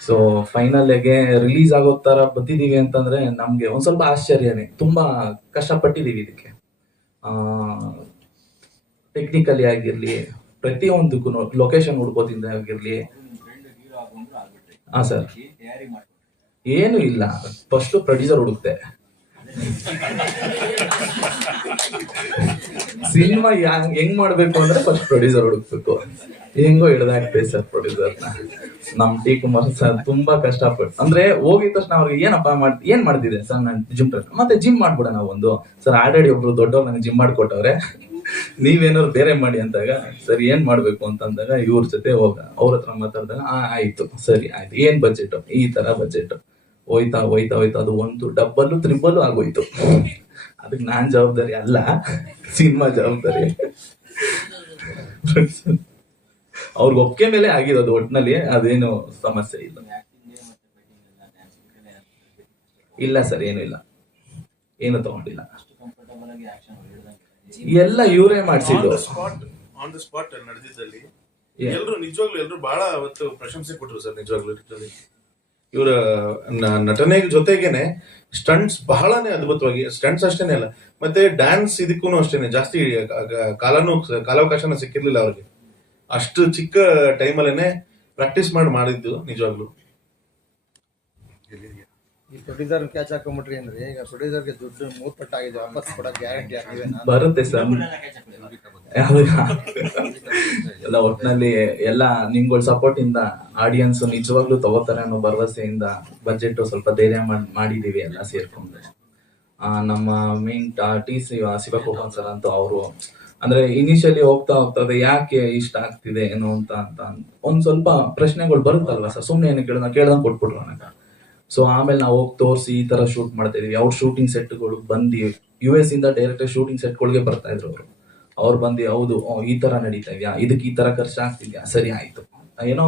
ಸೊ ಫೈನಲ್ಗೆ ರಿಲೀಸ್ ಆಗೋ ಥರ ಬಂದಿದೀವಿ ಅಂತಂದ್ರೆ ನಮಗೆ ಒಂದು ಸ್ವಲ್ಪ ಆಶ್ಚರ್ಯನೇ. ತುಂಬಾ ಕಷ್ಟಪಟ್ಟಿದೀವಿ ಇದಕ್ಕೆ. ಟೆಕ್ನಿಕಲಿ ಆಗಿರಲಿ ಪ್ರತಿಯೊಂದಕ್ಕೂ ಲೊಕೇಶನ್ ಹುಡ್ಕೋದಿಂದ ಆಗಿರಲಿ ಹಾ ಸರ್ ಏನು ಇಲ್ಲ. First producer ಹುಡುಕ್ತೆ. ಸಿನಿಮಾ ಹೆಂಗ್ ಮಾಡ್ಬೇಕು ಅಂದ್ರೆ ಫಸ್ಟ್ ಪ್ರೊಡ್ಯೂಸರ್ ಹುಡುಕ್ಬೇಕು. ಹೆಂಗೋ ಹಿಡ್ದಾಕ್ತೆ ಸರ್ ಪ್ರೊಡ್ಯೂಸರ್ನ. ನಮ್ ಟಿ ಕುಮಾರ್ ಸರ್ ತುಂಬಾ ಕಷ್ಟಪಟ್ಟು ಅಂದ್ರೆ ಹೋಗಿದ ತಕ್ಷಣ ಅವ್ರಿಗೆ ಏನಪ್ಪ ಮಾಡಿ, ಏನ್ ಮಾಡ್ತಿದೆ ಸರ್ ನಾನು ಜಿಮ್ ಮತ್ತೆ ಜಿಮ್ ಮಾಡ್ಬಿಡೋಣ ಒಂದು. ಸರ್ ಆಲ್ರೆಡಿ ಒಬ್ರು ದೊಡ್ಡವ್ರು ನನಗೆ ಜಿಮ್ ಮಾಡ್ಕೊಟ್ಟವ್ರೆ. ನೀವೇನಾದ್ರು ಬೇರೆ ಮಾಡಿ ಅಂದಾಗ, ಸರಿ ಏನ್ ಮಾಡ್ಬೇಕು ಅಂತಂದಾಗ ಇವ್ರ ಜೊತೆ ಹೋಗ. ಅವ್ರ ಹತ್ರ ಮಾತಾಡಿದಾಗ ಆಯ್ತು. ಸರಿ, ಆಯ್ತು. ಏನ್ ಬಜೆಟ್ ಈ ತರ ಬಜೆಟ್ ಹೋಯ್ತಾ ಹೋಯ್ತಾ ಹೋಯ್ತಾ ಅದು ಒಂದು ಡಬ್ಬಲ್ಲು ತ್ರಿಬಲ್ಲು ಆಗೋಯ್ತು. ಅದಕ್ಕೆ ನಾನ್ ಜವಾಬ್ದಾರಿ ಅಲ್ಲ ಸಿನಿಮಾ ಜವಾಬ್ದಾರಿ. ಅವ್ರಿಗೆ ಒಪ್ಪಿಗೆ ಮೇಲೆ ಆಗಿರೋದು ಒಟ್ನಲ್ಲಿ ಅದೇನು ಸಮಸ್ಯೆ ಇಲ್ಲ. ಇಲ್ಲ ಸರ್ ಏನು ಇಲ್ಲ. ಏನು ತಗೊಂಡಿಲ್ಲ. ಎಲ್ಲ ಇವರೇ ಮಾಡಿಸಿದ್ದು. ಸ್ಪಾಟ್ ಆನ್ ದ ಸ್ಪಾಟ್ ನಡೆದಿದ್ದಲ್ಲಿ ಎಲ್ಲರೂ ಎಲ್ರು ನಿಜವಾಗ್ಲೂ ಎಲ್ಲರೂ ಬಹಳ ಅವತ್ತು ಪ್ರಶಂಸೆ ಕೊಟ್ಟರು ಸರ್ ನಿಜವಾಗ್ಲೂ. ಇವರ ನಟನೆ ಜೊತೆಗೇನೆ ಸ್ಟಂಟ್ಸ್ ಬಹಳನೇ ಅದ್ಭುತವಾಗಿ, ಸ್ಟಂಟ್ಸ್ ಅಷ್ಟೇನೆ ಅಲ್ಲ, ಮತ್ತೆ ಡ್ಯಾನ್ಸ್ ಇದಕ್ಕೂ ಅಷ್ಟೇನೆ, ಜಾಸ್ತಿ ಕಾಲನೂ, ಕಾಲಾವಕಾಶನ ಸಿಕ್ಕಿರ್ಲಿಲ್ಲ ಅವ್ರಿಗೆ. ಅಷ್ಟು ಚಿಕ್ಕ ಟೈಮಲ್ಲೇನೆ ಪ್ರಾಕ್ಟೀಸ್ ಮಾಡಿ ಮಾಡಿದ್ದು, ನಿಜವಾಗ್ಲು. ಈ ಪ್ರೊಡ್ಯೂಸರ್ ಕ್ಯಾಚ್ ಹಾಕೊಂಡ್ಬಿಟ್ರಿ ಅಂದ್ರೆ ಈಗ ಪ್ರೊಡ್ಯೂಸರ್ಗೆ ದುಡ್ಡು ಮೂರ್ ಪಟ್ಟ ಆಗಿದೆ ವಾಪಸ್ ಕೊಡಕ್ ಗ್ಯಾರಂಟಿ ಆಗಿದೆ ಬರುತ್ತೆ ಸರ್. ಎಲ್ಲ ಒಟ್ಟಿನಲ್ಲಿ ಎಲ್ಲ ನಿಮ್ಗಳ ಸಪೋರ್ಟ್ ಇಂದ ಆಡಿಯನ್ಸ್ ನಿಜವಾಗ್ಲೂ ತಗೋತಾರೆ ಅನ್ನೋ ಭರವಸೆಯಿಂದ ಬಜೆಟ್ ಸ್ವಲ್ಪ ಧೈರ್ಯ ಮಾಡ್- ಮಾಡಿದೀವಿ ಎಲ್ಲ ಸೇರ್ಕೊಂಡು. ಆ, ನಮ್ಮ main T C Shivakumar sir ಅಂತೂ ಅವರು ಅಂದ್ರೆ ಇನಿಷಿಯಲಿ ಹೋಗ್ತಾ ಹೋಗ್ತದೆ ಯಾಕೆ ಇಷ್ಟ ಆಗ್ತಿದೆ ಏನೋ ಅಂತ ಅಂತ ಒಂದ್ ಸ್ವಲ್ಪ ಪ್ರಶ್ನೆಗಳು ಬರುತ್ತಲ್ವಾ ಸರ್? ಸುಮ್ನೆ ಏನು ಕೇಳ ಕೇಳ್ದಂಗ್ ಕೊಟ್ಬಿಟ್ರು ನನಗೆ. ಸೊ ಆಮೇಲೆ ನಾವು ಹೋಗಿ ತೋರಿಸಿ ಈ ತರ ಶೂಟ್ ಮಾಡ್ತಾ ಇದೀವಿ. ಅವ್ರ ಶೂಟಿಂಗ್ ಸೆಟ್ಗಳು ಬಂದು ಯು ಎಸ್ ಇಂದ ಡೈರೆಕ್ಟ್ ಶೂಟಿಂಗ್ ಸೆಟ್ಗಳಿಗೆ ಬರ್ತಾ ಇದ್ರು ಅವರು. ಅವ್ರು ಬಂದು, ಹೌದು ಈ ತರ ನಡೀತಾ ಇದೆಯಾ? ಇದಕ್ಕೆ ಈ ತರ ಖರ್ಚು ಆಗ್ತಿದ್ಯಾ? ಸರಿ, ಆಯ್ತು. ಏನೋ,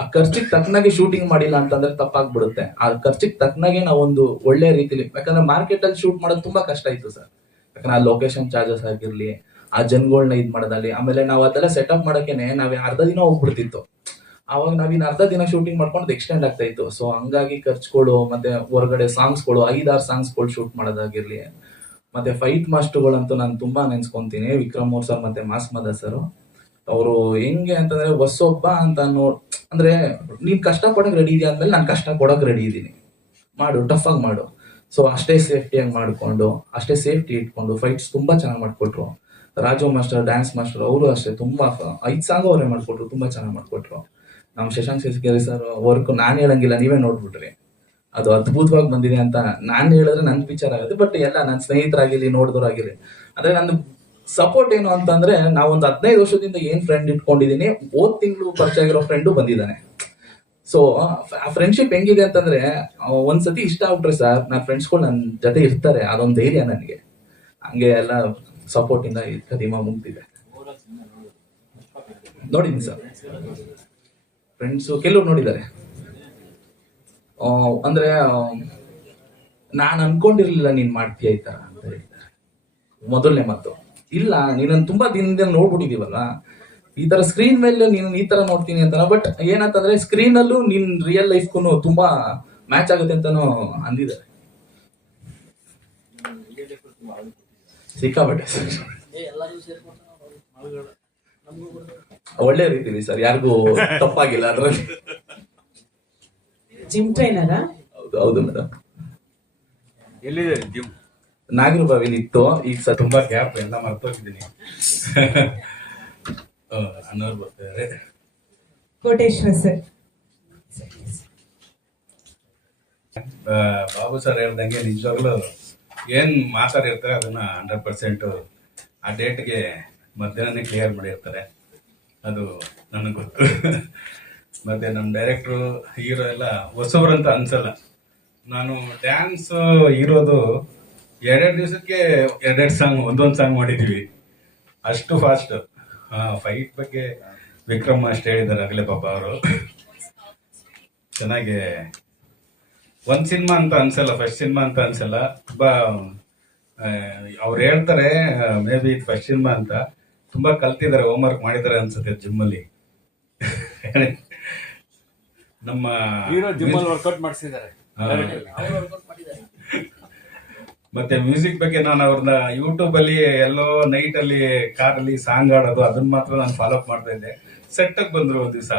ಆ ಖರ್ಚಿಗೆ ತಕ್ಕನಾಗಿ ಶೂಟಿಂಗ್ ಮಾಡಿಲ್ಲ ಅಂತಂದ್ರೆ ತಪ್ಪಾಗ್ಬಿಡುತ್ತೆ. ಆ ಖರ್ಚಿಗೆ ತಕ್ಕನಾಗೆ ನಾವೊಂದು ಒಳ್ಳೆ ರೀತಿಲಿ, ಯಾಕಂದ್ರೆ ಮಾರ್ಕೆಟ್ ಅಲ್ಲಿ ಶೂಟ್ ಮಾಡೋದು ತುಂಬಾ ಕಷ್ಟ ಇತ್ತು ಸರ್. ಯಾಕಂದ್ರೆ ಆ ಲೊಕೇಶನ್ ಚಾರ್ಜಸ್ ಆಗಿರ್ಲಿ, ಆ ಜನಗಳನ್ನ ಇದ್ ಮಾಡೋದಲ್ಲಿ ಆಮೇಲೆ ನಾವು ಅದೆಲ್ಲ ಸೆಟಪ್ ಮಾಡೋಕೆ ನಾವ್ ಅರ್ಧ ದಿನ ಹೋಗ್ಬಿಡ್ತಿತ್ತು. ಅವಾಗ ನಾವಿನ್ ಅರ್ಧ ದಿನ ಶೂಟಿಂಗ್ ಮಾಡ್ಕೊಂಡು ಎಕ್ಸ್ಟೆಂಡ್ ಆಗ್ತಾ ಇತ್ತು. ಸೊ ಹಂಗಾಗಿ ಖರ್ಚುಗಳು, ಮತ್ತೆ ಹೊರಗಡೆ ಸಾಂಗ್ಸ್ಗಳು ಐದಾರು ಸಾಂಗ್ಸ್ಗಳು ಶೂಟ್ ಮಾಡೋದಾಗಿರ್ಲಿ, ಮತ್ತೆ ಫೈಟ್ ಮಾಸ್ಟರ್ಗಳಂತೂ ನಾನು ತುಂಬಾ ನೆನ್ಸ್ಕೊಂತೀನಿ. ವಿಕ್ರಮ್ ಅವ್ರ ಸರ್ ಮತ್ತೆ ಮಾಸ್ ಮದ ಸರ್. ಅವರು ಹೆಂಗೆ ಅಂತಂದ್ರೆ, ಹೊಸೊಬ್ಬ ಅಂತ ನೋ ಅಂದ್ರೆ, ನೀನ್ ಕಷ್ಟ ಪಡಕ್ ರೆಡಿ ಇದೆಯಾ ಅಂದ್ಮೇಲೆ ನಾನು ಕಷ್ಟ ಕೊಡಕ್ ರೆಡಿ ಇದ್ದೀನಿ. ಮಾಡು ಟಫ್ ಆಗಿ ಮಾಡು. ಸೊ ಅಷ್ಟೇ ಸೇಫ್ಟಿಯಾಗಿ ಮಾಡಿಕೊಂಡು, ಅಷ್ಟೇ ಸೇಫ್ಟಿ ಇಟ್ಕೊಂಡು ಫೈಟ್ಸ್ ತುಂಬಾ ಚೆನ್ನಾಗಿ ಮಾಡ್ಕೊಟ್ರು. ರಾಜು ಮಾಸ್ಟರ್ ಡ್ಯಾನ್ಸ್ ಮಾಸ್ಟರ್, ಅವರು ಅಷ್ಟೇ ತುಂಬಾ, ಐದ್ ಸಾಂಗ್ ಅವರೇ ಮಾಡ್ಕೊಟ್ರು, ತುಂಬಾ ಚೆನ್ನಾಗಿ ಮಾಡ್ಕೊಟ್ರು. ನಮ್ಮ ಶಶಾಂಕ್ ಶಶಿಕೇರಿ ಸರ್ ವರ್ಕ್ ನಾನು ಹೇಳಂಗಿಲ್ಲ, ನೀವೇ ನೋಡ್ಬಿಟ್ರಿ. ಅದು ಅದ್ಭುತವಾಗಿ ಬಂದಿದೆ ಅಂತ ನಾನು ಹೇಳಿದ್ರೆ ನನ್ ವಿಚಾರ ಆಗುತ್ತೆ ಬಟ್ ಎಲ್ಲ ನನ್ನ ಸ್ನೇಹಿತರಾಗಿರ್ಲಿ, ನೋಡಿದವರಾಗಿರ್ಲಿ. ಅಂದ್ರೆ ನನ್ನ ಸಪೋರ್ಟ್ ಏನು ಅಂತಂದ್ರೆ, ನಾವೊಂದು ಹದಿನೈದು ವರ್ಷದಿಂದ ಏನ್ ಫ್ರೆಂಡ್ ಇಟ್ಕೊಂಡಿದ್ದೀನಿ ಓದ್ ತಿಂಗಳು ಪರಿಚಯ ಆಗಿರೋ ಫ್ರೆಂಡು ಬಂದಿದ್ದಾನೆ. ಸೊ ಆ ಫ್ರೆಂಡ್ಶಿಪ್ ಹೆಂಗಿದೆ ಅಂತಂದ್ರೆ ಒಂದ್ಸತಿ ಇಷ್ಟ ಆಗ್ಬಿಟ್ರೆ ಸರ್ ನನ್ನ ಫ್ರೆಂಡ್ಸ್ಗಳು ನನ್ನ ಜೊತೆ ಇರ್ತಾರೆ, ಅದೊಂದು ಧೈರ್ಯ ನನಗೆ. ಹಂಗೆ ಎಲ್ಲ ಸಪೋರ್ಟ್ ಇಂದ ಈ ಕದಿಮ ಮುಗ್ದಿದೆ. ನೋಡಿದ್ದೀನಿ ಸರ್ ಫ್ರೆಂಡ್ಸ್ ಕೆಲವ್ರು ನೋಡಿದ್ದಾರೆ. ಅಂದ್ರೆ ನಾನು ಅನ್ಕೊಂಡಿರ್ಲಿಲ್ಲ ನೀನ್ ಮಾಡ್ತೀಯ ಈ ತರ ಅಂತ ಹೇಳ್ತಾರೆ. ಮೊದಲನೇ ಮಾತು. ಇಲ್ಲ ನೀನನ್ ತುಂಬಾ ದಿನದಿಂದ ನೋಡ್ಬಿಟ್ಟಿದೀವಲ್ಲ? ಈ ತರ ಸ್ಕ್ರೀನ್ ಮೇಲೆ ನೀನು ಈ ತರ ನೋಡ್ತೀನಿ ಅಂತ ಬಟ್ ಏನಂತಂದ್ರೆ ಸ್ಕ್ರೀನ್ ಅಲ್ಲೂ ನಿನ್ ರಿಯಲ್ ಲೈಫ್ಗೂ ತುಂಬಾ ಮ್ಯಾಚ್ ಆಗುತ್ತೆ ಅಂತಾನು ಅಂದಿದ್ದಾರೆ. ಸಿಕ್ಕಾಬಟ್ಟೆ ಒಳ್ಳೆ ರೀತಿಲಿ ಸರ್ ಯಾರಿಗೂ ತಪ್ಪಾಗಿಲ್ಲ ಅದ್ರಲ್ಲಿ. ಜಿಮ್ ಟ್ರೈನರಾ ಹೌದು ಹೌದು ಮೇಡಮ್ ಎಲ್ಲಿದೆ ಜಿಮ್ ನಾಗರಬಾವಿಲಿ ಇತ್ತು ಈಗ ಸರ್ ತುಂಬಾ ಗ್ಯಾಪ್ ಎಲ್ಲ ಮರ್ತೋಗಿದ್ದೀನಿ. ಅನ್ನೋರು ಬರ್ತಾರೆ ಕೋಟೇಶ್ವರ ಸರ್ ಬಾಬು ಸರ್ ಹೇಳ್ದಂಗೆ ನಿಜವಾಗ್ಲೂ ಏನ್ ಮಾತಾಡಿರ್ತಾರೆ ಅದನ್ನ ಹಂಡ್ರೆಡ್ ಪರ್ಸೆಂಟ್ ಆ ಡೇಟ್ಗೆ ಮಧ್ಯಾಹ್ನ ಕ್ಲಿಯರ್ ಮಾಡಿರ್ತಾರೆ. ಅದು ನನಗೆ ಗೊತ್ತು. ಮತ್ತೆ ನಮ್ಮ ಡೈರೆಕ್ಟ್ರು ಹೀರೋ ಎಲ್ಲ ಹೊಸಬ್ರು ಅಂತ ಅನ್ಸಲ್ಲ. ನಾನು ಡ್ಯಾನ್ಸ್ ಇರೋದು ಎರಡೆರಡು ದಿವಸಕ್ಕೆ ಎರಡೆರಡು ಸಾಂಗ್ ಒಂದೊಂದು ಸಾಂಗ್ ಮಾಡಿದೀವಿ. ಅಷ್ಟು ಫಾಸ್ಟ್ ಫೈಟ್ ಬಗ್ಗೆ ವಿಕ್ರಮ್ ಅಷ್ಟು ಹೇಳಿದ್ದಾರೆ ಆಗಲೇ ಪಾಪ ಅವರು. ಚೆನ್ನಾಗಿ ಒಂದು ಸಿನಿಮಾ ಅಂತ ಅನ್ಸಲ್ಲ ಫಸ್ಟ್ ಸಿನಿಮಾ ಅಂತ ಅನ್ಸಲ್ಲ. ತುಂಬ ಅವ್ರು ಹೇಳ್ತಾರೆ ಮೇ ಬಿ ಇದು ಫಸ್ಟ್ ಸಿನಿಮಾ ಅಂತ. ತುಂಬಾ ಕಲ್ತಿದ್ದಾರೆ ಹೋಮ್ ವರ್ಕ್ ಮಾಡಿದ್ದಾರೆ ಅನ್ಸುತ್ತೆ ಜಿಮ್ ಅಲ್ಲಿ. ನಮ್ಮ ಜಿಮ್ ಅಲ್ಲಿ ವರ್ಕೌಟ್ ಮಾಡಿಸಿದ್ದಾರೆ. ಮತ್ತೆ ಮ್ಯೂಸಿಕ್ ಬಗ್ಗೆ ನಾನು ಅವ್ರನ್ನ ಯೂಟ್ಯೂಬ್ ಅಲ್ಲಿ ಎಲ್ಲೋ ನೈಟ್ ಅಲ್ಲಿ ಕಾರ್ ಅಲ್ಲಿ ಸಾಂಗ್ ಆಡೋದು ಅದನ್ನ ಮಾತ್ರ ನಾನು ಫಾಲೋ ಅಪ್ ಮಾಡ್ತಾ ಇದ್ದೆ. ಸೆಟ್ ಆಗಿ ಬಂದ್ರು ಒಂದ್ ದಿವಸ.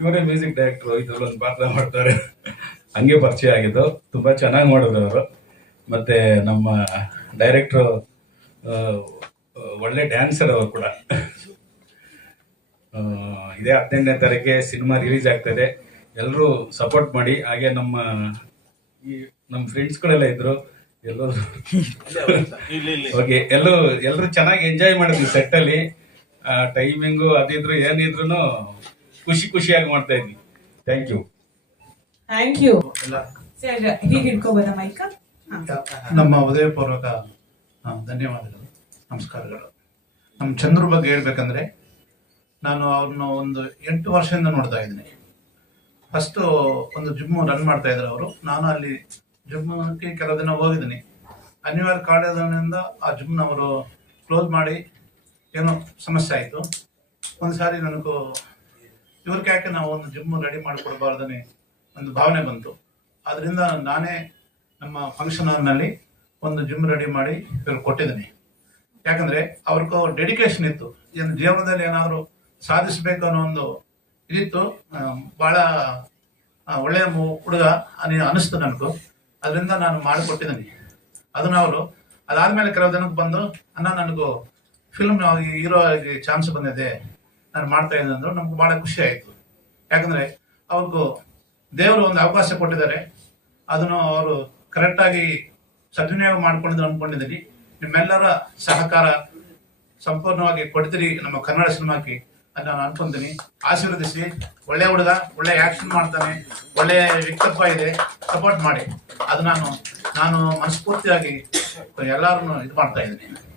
ಇವರೇ ಮ್ಯೂಸಿಕ್ ಡೈರೆಕ್ಟರ್ ಇದ್ರಲ್ಲಿ ಒಂದು ಪಾತ್ರ ಮಾಡ್ತಾರೆ. ಹಂಗೆ ಪರಿಚಯ ಆಗಿದ್ದು. ತುಂಬಾ ಚೆನ್ನಾಗಿ ಮಾಡಿದ್ರು ಅವರು. ಮತ್ತೆ ನಮ್ಮ ಡೈರೆಕ್ಟ್ರು ಒಳ್ಳೆ ಡ್ಯಾನ್ಸರ್ ಅವರು ಕೂಡ. ಇದೇ ಹದಿನೆಂಟನೇ ತಾರೀಕೆ ಸಿನಿಮಾ ರಿಲೀಸ್ ಆಗ್ತದೆ. ಎಲ್ಲರೂ ಸಪೋರ್ಟ್ ಮಾಡಿ. ಹಾಗೆ ನಮ್ಮ ಈ ನಮ್ಮ ಫ್ರೆಂಡ್ಸ್ಗಳೆಲ್ಲ ಇದ್ರು. ಎಲ್ಲರೂ ಓಕೆ ಎಲ್ಲೂ ಎಲ್ಲರೂ ಚೆನ್ನಾಗಿ ಎಂಜಾಯ್ ಮಾಡಿದ್ವಿ ಸೆಟ್ ಅಲ್ಲಿ. ಟೈಮಿಂಗು ಅದಿದ್ರು ಏನಿದ್ರು ಖುಷಿ ಖುಷಿಯಾಗಿ ಮಾಡ್ತಾ ಇದ್ವಿ. Thank you thank you sir ಹೀಗೆ ಮೈಕ ನಮ್ಮ ಉದಯಪೂರ್ವಕ ಧನ್ಯವಾದಗಳು. ನಮಸ್ಕಾರಗಳು. ನಮ್ಮ ಚಂದ್ರ ಬಗ್ಗೆ ಹೇಳ್ಬೇಕಂದ್ರೆ, ನಾನು ಅವ್ರನ್ನ ಒಂದು ಎಂಟು ವರ್ಷದಿಂದ ನೋಡ್ತಾ ಇದ್ದೀನಿ. ಫಸ್ಟು ಒಂದು ಜಿಮ್ ರನ್ ಮಾಡ್ತಾ ಇದ್ರು ಅವರು. ನಾನು ಅಲ್ಲಿ ಜಿಮ್ಗೆ ಕೆಲವು ದಿನ ಹೋಗಿದ್ದೀನಿ. ಅನಿವಾರ್ಯ ಕಾರಣದಿಂದ ಆ ಜಿಮ್ನವರು ಕ್ಲೋಸ್ ಮಾಡಿ ಏನೋ ಸಮಸ್ಯೆ ಆಯಿತು. ಒಂದು ಸಾರಿ ನನಗೂ ಇವ್ರಿಗೆ ಯಾಕೆ ನಾವು ಒಂದು ಜಿಮ್ ರೆಡಿ ಮಾಡಿಕೊಡ್ಬಾರ್ದನೆ ಒಂದು ಭಾವನೆ ಬಂತು. ಅದರಿಂದ ನಾನೇ ನಮ್ಮ ಫಂಕ್ಷನ್ ಹಾಲ್ನಲ್ಲಿ ಒಂದು ಜಿಮ್ ರೆಡಿ ಮಾಡಿ ಇವ್ರಿಗೆ ಕೊಟ್ಟಿದ್ದೀನಿ. ಯಾಕಂದ್ರೆ ಅವ್ರಿಗೂ ಡೆಡಿಕೇಶನ್ ಇತ್ತು. ಏನು ಜೀವನದಲ್ಲಿ ಏನಾದರೂ ಸಾಧಿಸಬೇಕು ಅನ್ನೋ ಒಂದು ಇದಿತ್ತು. ಬಹಳ ಒಳ್ಳೆಯ ಹುಡುಗ ಅನಿ ಅನಿಸ್ತು ನನಗೂ. ಅದರಿಂದ ನಾನು ಮಾಡಿಕೊಟ್ಟಿದ್ದೀನಿ. ಅದನ್ನ ಅವರು, ಅದಾದಮೇಲೆ ಕೆಲವು ದಿನಕ್ಕೆ ಬಂದು ಅಣ್ಣ, ನನಗೂ ಫಿಲ್ಮ್ ಹೀರೋ ಆಗಿ ಚಾನ್ಸ್ ಬಂದಿದೆ. ನಾನು ಮಾಡ್ತಾ ಇದ್ದೀನಿ ಅಂದರು. ನಮ್ಗೆ ಬಹಳ ಖುಷಿ ಆಯಿತು. ಯಾಕಂದ್ರೆ ಅವ್ರಿಗೂ ದೇವರು ಒಂದು ಅವಕಾಶ ಕೊಟ್ಟಿದ್ದಾರೆ. ಅದನ್ನು ಅವರು ಕರೆಕ್ಟಾಗಿ ಸದ್ವಿನಿಯೋಗ ಮಾಡ್ಕೊಂಡಿದ್ದು ಅನ್ಕೊಂಡಿದ್ದೀನಿ. ನಿಮ್ಮೆಲ್ಲರ ಸಹಕಾರ ಸಂಪೂರ್ಣವಾಗಿ ಕೊಡ್ತೀರಿ ನಮ್ಮ ಕನ್ನಡ ಸಿನಿಮಾಕ್ಕೆ ಅಂತ ನಾನು ಅನ್ಕೊಂತೀನಿ. ಆಶೀರ್ವದಿಸಿ. ಒಳ್ಳೆ ಹುಡುಗ, ಒಳ್ಳೆ ಆಕ್ಷನ್ ಮಾಡ್ತಾನೆ. ಒಳ್ಳೆ ವ್ಯಕ್ತಿತ್ವ ಇದೆ. ಸಪೋರ್ಟ್ ಮಾಡಿ. ಅದು ನಾನು ನಾನು ಮನಸ್ಫೂರ್ತಿಯಾಗಿ ಎಲ್ಲರನ್ನು ಇದು ಮಾಡ್ತಾ ಇದ್ದೀನಿ.